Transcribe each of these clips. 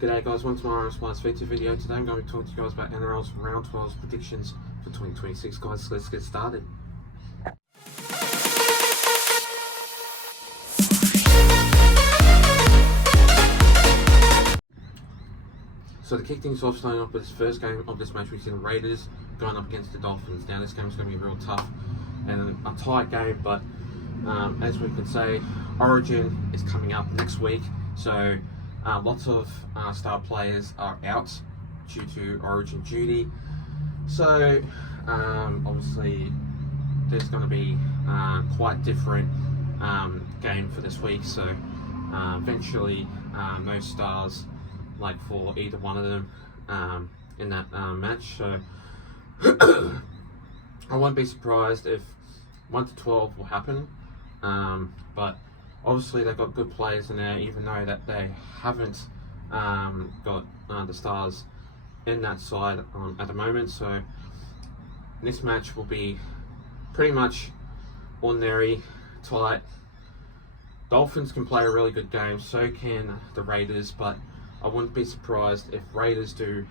G'day guys, welcome to my Response feature video. Today I'm going to be talking to you guys about Nrl's Round 12 predictions for 2026. Guys, let's get started. So to kick things off, starting off with this first game of this match, we see the Raiders going up against the Dolphins. Now this game is going to be real tough and a tight game, but as we can say, Origin is coming up next week, so lots of star players are out due to Origin duty. So obviously there's going to be quite different game for this week. So eventually no stars like for either one of them in that match. So I won't be surprised if 1 to 12 will happen, but obviously they've got good players in there, even though that they haven't got the stars in that side at the moment. So this match will be pretty much ordinary, tight. Dolphins can play a really good game, so can the Raiders, but I wouldn't be surprised if Raiders do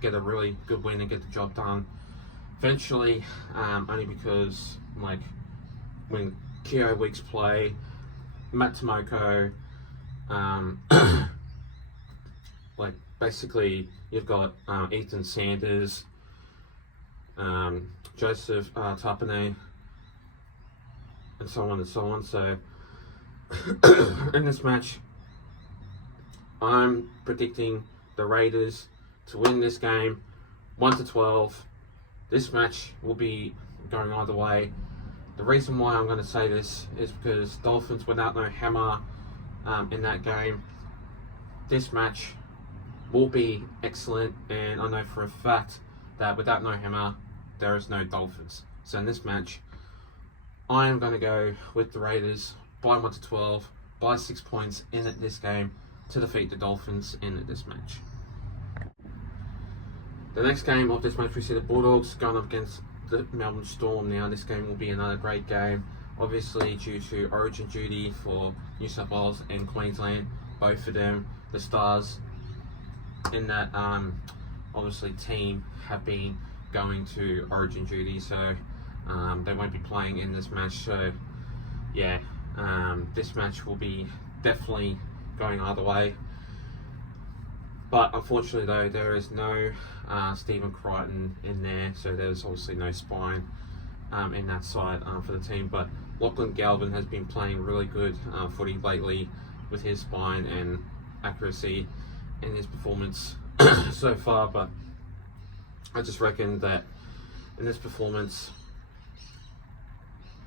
get a really good win and get the job done eventually, only because like when Keo Weeks play, Matt Tomoko, like basically you've got Ethan Sanders, Joseph Tapane, and so on and so on. So in this match, I'm predicting the Raiders to win this game 1 to 12. This match will be going either way. The reason why I'm going to say this is because Dolphins without no hammer in that game, this match will be excellent, and I know for a fact that without no hammer there is no Dolphins. So in this match I am going to go with the Raiders by 1 to 12 by 6 points in this game to defeat the Dolphins in this match. The next game of this match, we see the Bulldogs going up against the Melbourne Storm. Now this game will be another great game, obviously due to Origin duty for New South Wales and Queensland. Both of them, the stars in that obviously team, have been going to Origin duty, so they won't be playing in this match. So yeah, this match will be definitely going either way, but unfortunately though there is no Stephen Crichton in there, so there's obviously no spine in that side for the team. But Lachlan Galvin has been playing really good footy lately with his spine and accuracy in his performance so far. But I just reckon that in this performance,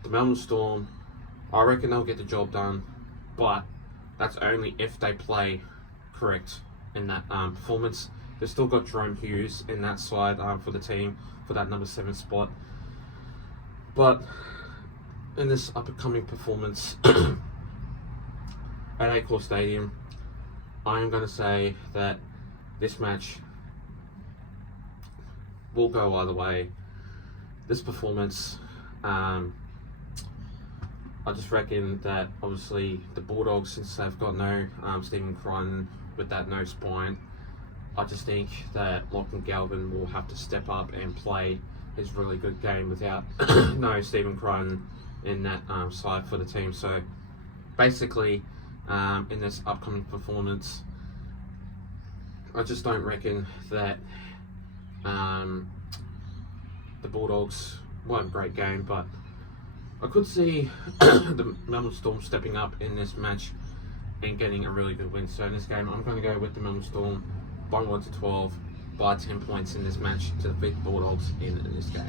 the Melbourne Storm, I reckon they'll get the job done, but that's only if they play correct in that performance. They've still got Jerome Hughes in that side for the team for that number 7 spot. But in this upcoming performance at Accor Stadium, I am going to say that this match will go either way. This performance, I just reckon that obviously the Bulldogs, since they've got no Stephen Crichton with that no spine, I just think that Lachlan Galvin will have to step up and play his really good game without no Stephen Crichton in that side for the team. So basically in this upcoming performance, I just don't reckon that the Bulldogs won't have a great game, but I could see the Melbourne Storm stepping up in this match and getting a really good win. So in this game, I'm going to go with the Melbourne Storm by 1 to 12 by 10 points in this match to defeat the Bulldogs in this game.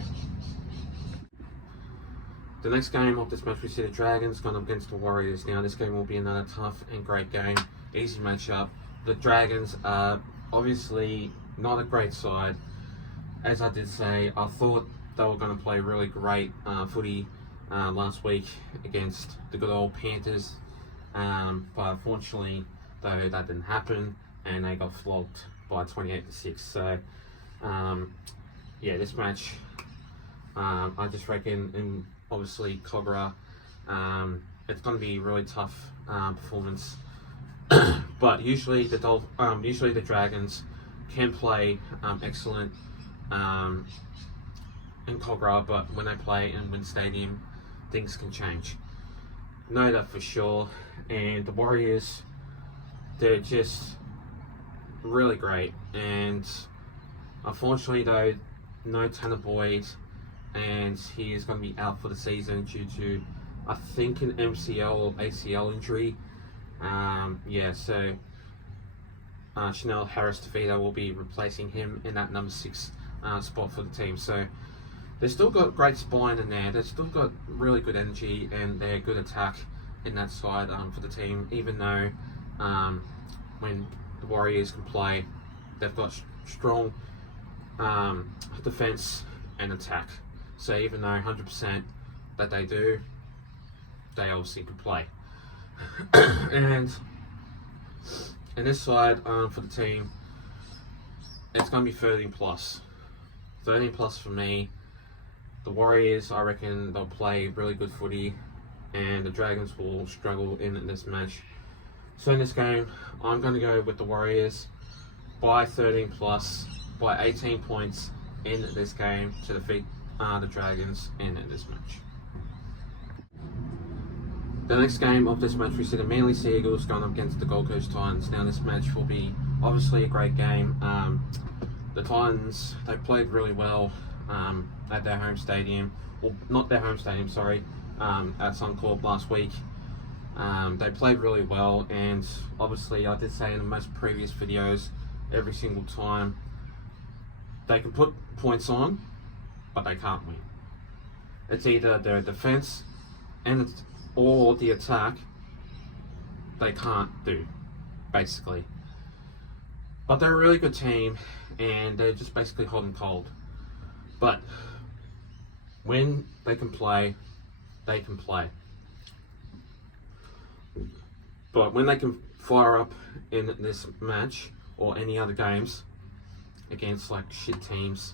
The next game of this match, we see the Dragons going up against the Warriors. Now this game will be another tough and great game, easy matchup. The Dragons are obviously not a great side. As I did say, I thought they were going to play really great footy last week against the good old Panthers, but unfortunately though that didn't happen and they got flogged by 28 to 6. So yeah, this match I just reckon, and obviously Cobra, it's going to be a really tough performance But usually usually the Dragons can play excellent in Cogra, but when they play in Wynn Stadium, things can change. Know that for sure. And the Warriors, they're just really great. And unfortunately, though, no Tanner Boyd, and he is going to be out for the season due to, I think, an MCL or ACL injury. So Chanel Harris-Tavita will be replacing him in that number 6 spot for the team. So they've still got great spine in there. They've still got really good energy and they're good attack in that side for the team. Even though when the Warriors can play, they've got strong defense and attack. So even though 100% that they do, they obviously can play. And this side for the team, it's going to be 13 plus. 13 plus for me. The Warriors, I reckon they'll play really good footy, and the Dragons will struggle in this match. So in this game, I'm going to go with the Warriors by 13 plus, by 18 points in this game to defeat the Dragons in this match. The next game of this match, we see the Manly Sea Eagles going up against the Gold Coast Titans. Now this match will be obviously a great game. The Titans, they played really well at their home stadium, or not their home stadium, sorry, at Suncorp last week. They played really well, and obviously I did say in the most previous videos, every single time they can put points on, but they can't win. It's either their defense or the attack they can't do, basically. But they're a really good team, and they're just basically hot and cold. But when they can play, they can play. But when they can fire up in this match or any other games against like shit teams,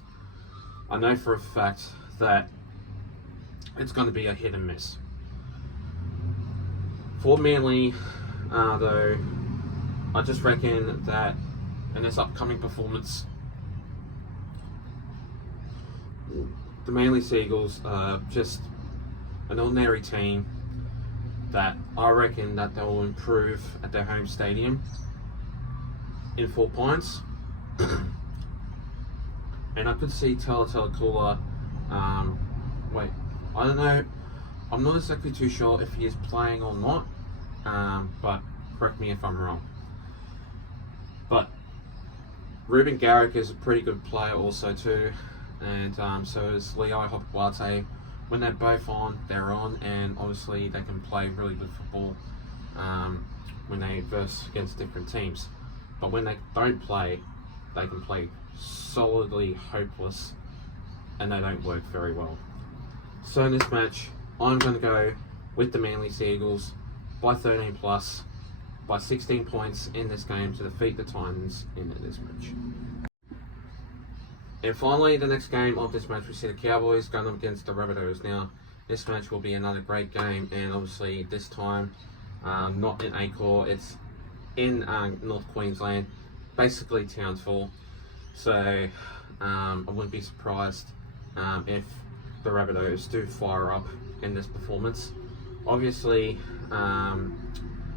I know for a fact that it's going to be a hit and miss. For Manly, though, I just reckon that in this upcoming performance, the Manly Sea Eagles are just an ordinary team that I reckon that they will improve at their home stadium in 4 points. And I could see Kula, I don't know, I'm not exactly too sure if he is playing or not, but correct me if I'm wrong. But Ruben Garrick is a pretty good player also too, and so is Leo Hopewate. When they're both on, they're on, and obviously they can play really good football when they verse against different teams. But when they don't play, they can play solidly hopeless, and they don't work very well. So in this match, I'm going to go with the Manly Sea Eagles by 13 plus, by 16 points in this game to defeat the Titans in this match. And finally, the next game of this match, we see the Cowboys going up against the Rabbitohs. Now, this match will be another great game, and obviously this time, not in Acor, it's in North Queensland, basically Townsville. So, I wouldn't be surprised if the Rabbitohs do fire up in this performance. Obviously,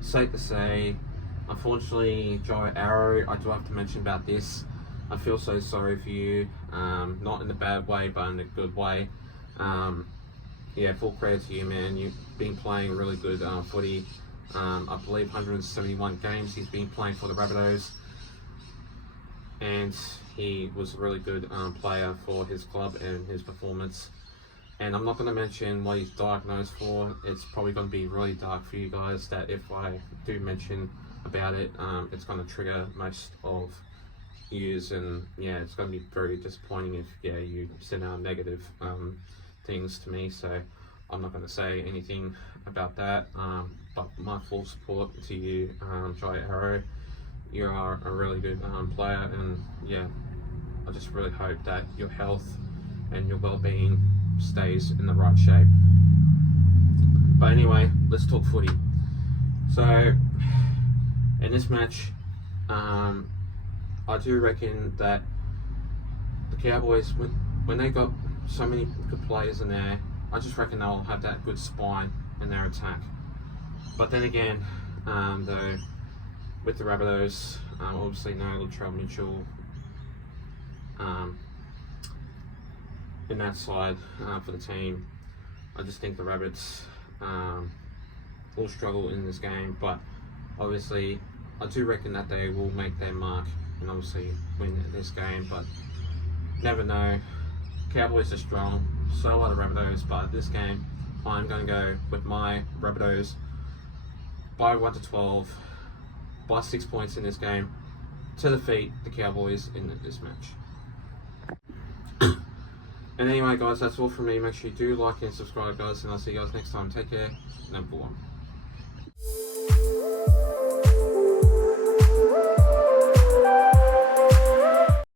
safe to say, unfortunately, Joe Arrow, I do have to mention about this. I feel so sorry for you, not in a bad way, but in a good way. Full credit to you, man. You've been playing really good footy. I believe 171 games he's been playing for the Rabbitohs, and he was a really good player for his club and his performance. And I'm not going to mention what he's diagnosed for. It's probably going to be really dark for you guys, that if I do mention about it, it's going to trigger most of yous, and it's going to be very disappointing if you send out negative things to me. So I'm not going to say anything about that, but my full support to you, Jai Arrow. You are a really good player, and I just really hope that your health and your well-being stays in the right shape. But anyway, let's talk footy. So In this match, I do reckon that the Cowboys, when they got so many good players in there, I just reckon they'll have that good spine in their attack. But then again, though, with the Rabbitohs, obviously no Latrell Mitchell in that side for the team. I just think the Rabbits will struggle in this game, but obviously I do reckon that they will make their mark and obviously win this game, but never know. Cowboys are strong, so are the Rabbitohs, but this game I'm going to go with my Rabbitohs by 1-12, by 6 points in this game, to defeat the Cowboys in this match. And anyway guys, that's all from me. Make sure you do like and subscribe guys, and I'll see you guys next time. Take care. Number 1.